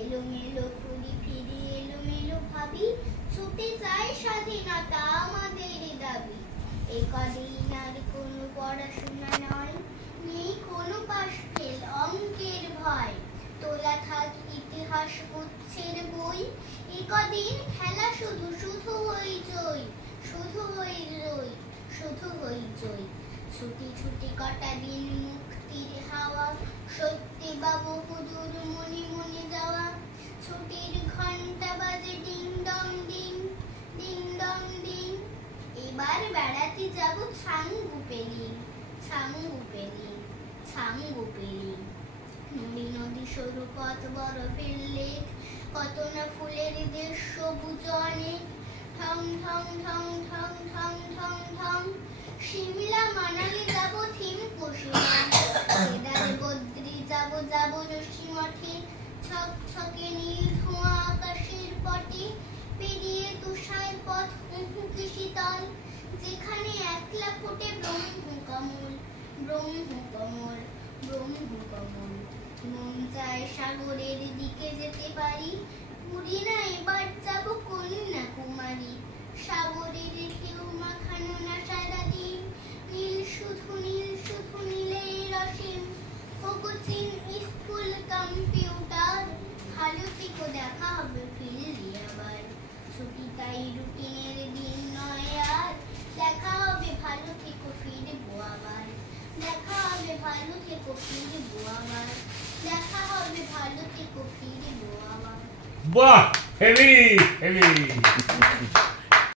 এলোমেলো ঘুরি ফিরি এলোমেলো ভাবি, ছুটে যায় স্বাধীনতা আমাদের দাবি। এ কদিন আর কোনো পড়াশোনা নয়, নেই কোনো পাশ ফেল অঙ্কের ভয়, তোলা থাক ইতিহাস উচ্ছের বই। এ কদিন খেলা শুধু শুধু হইচই, শুধু হইচই, শুধু হইচই। ছুটি ছুটি কটা দিন মুক্তির হাওয়া, সত্যি বাবু হুজুর মনে মনে যাওয়া। ছুটির ঘন্টা বাজে ding dong ding, ding dong ding. এবার বেড়াতে যাব ছাঙ্গু পেলিং, ছাঙ্গু পেলিং, ছাঙ্গু পেলিং। নদী নদী সরু পথ বরফের লেক, কত না ফুলের দেশ সবুজ অনেক। ঠং ঠং ঠং ঠং ঠং ঠং ঠং। শিমলা মানালি যাব থিম কুশিয়ারা, কেদারে বদ্রি যাব যাব যোশীমঠে। ছক ছকে নীল ধোঁয়া আকাশের পটে, পেরিয়ে তুষার পথ উঁকি শীতল, যেখানে একলা ফোটে ব্রহ্মকমল, ব্রহ্মকমল, ব্রহ্মকমল। মন চায় সাগরের দিকে যেতে পারি, পুরী না এবার যাব কন্যাকুমারী। সাগরের ঢেউ মাখানো না সারাদিন, নীল শুধু নীলের অসীম। কোচিং স্কুল কম্পিউটার, ভালো থেকো দেখা হবে ফিরলি আবার। ছুটি তাই রুটিনের দিন নয় আর, দেখা হবে ভালো থেকো ফিরবো আবার। দেখা হবে ভালো থেকো ফিরবো আবার, দেখা হবে ভালো থেকো ফিরবো আবার। বাহ, হেভি হেভি।